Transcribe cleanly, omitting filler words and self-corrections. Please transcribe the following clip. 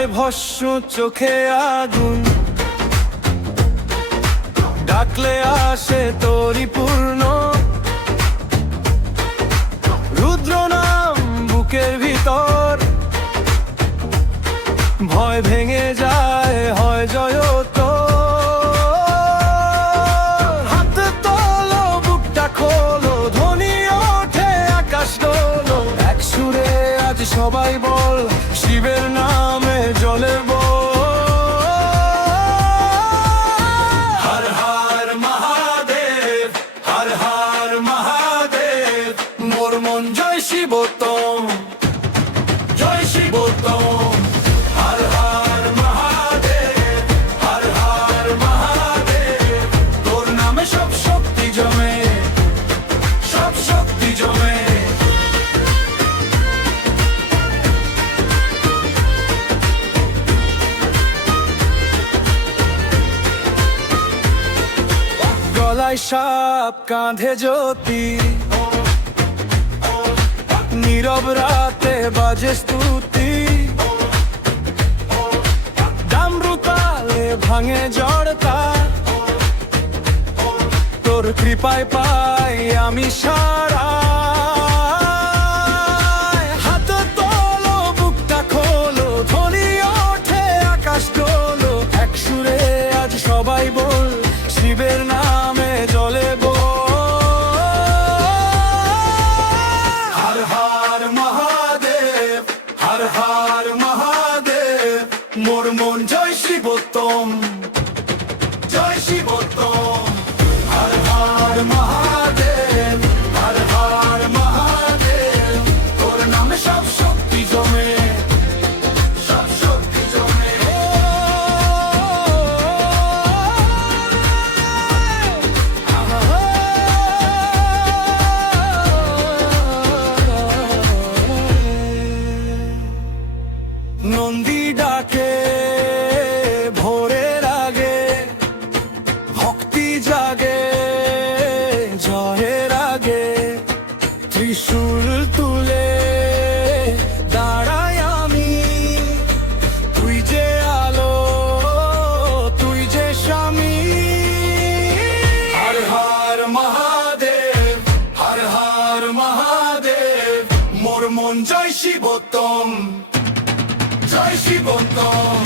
হৃদয় ভস্ম চোখে আগুন, ডাকলে আসে তোরি পূর্ণ রুদ্র নাম বুকের ভিতর। ভয় ভেঙে যায় হয় জয় তোর। হাত তোলো বুকটা খোলো, ধ্বনি ওঠে আকাশ ডোলো। এক সুরে আজ সবাই বল, শিবের নামে জলে বল। হর হর মহাদেব, হর হর মহাদেব। মোর মন জয় শিবোত্তম, জয় শিবোত্তম। হর হর মহাদেব, হর হর মহাদেব। তোর নামে সব শক্তি জমে, সব শক্তি জমে। গলায় সাপ কাঁধে জ্যোতি, নীরব রাতে বাজে স্তুতি। ডামরু তালে ভাঙে জড়তা, তোর কৃপায় পাই আমি সারা। হাত তোলো বুকটা খোলো, ধ্বনি ওঠে আকাশ ডোলো। এক সুরে আজ সবাই বল, শিবের নামে জলে বল। হর হর মহাদেব, হর হর মহাদেব। মোর মন জয় শিবোত্তম, জয় শিবোত্তম। হর হর মহাদেব, হর হর মহাদেব। তোর নামে সব শক্তি জমে, সব শক্তি জমে। নন্দী ডাকে ভোরের আগে, ভক্তি জাগে জয়ের আগে। ত্রিশূল তুলে দাঁড়াই আমি, তুই যে আলো, তুই যে স্বামী। হর হর মহাদেব, হর হর মহাদেব। মোর মন জয় শিবোত্তম, জয় শিবোত্তম।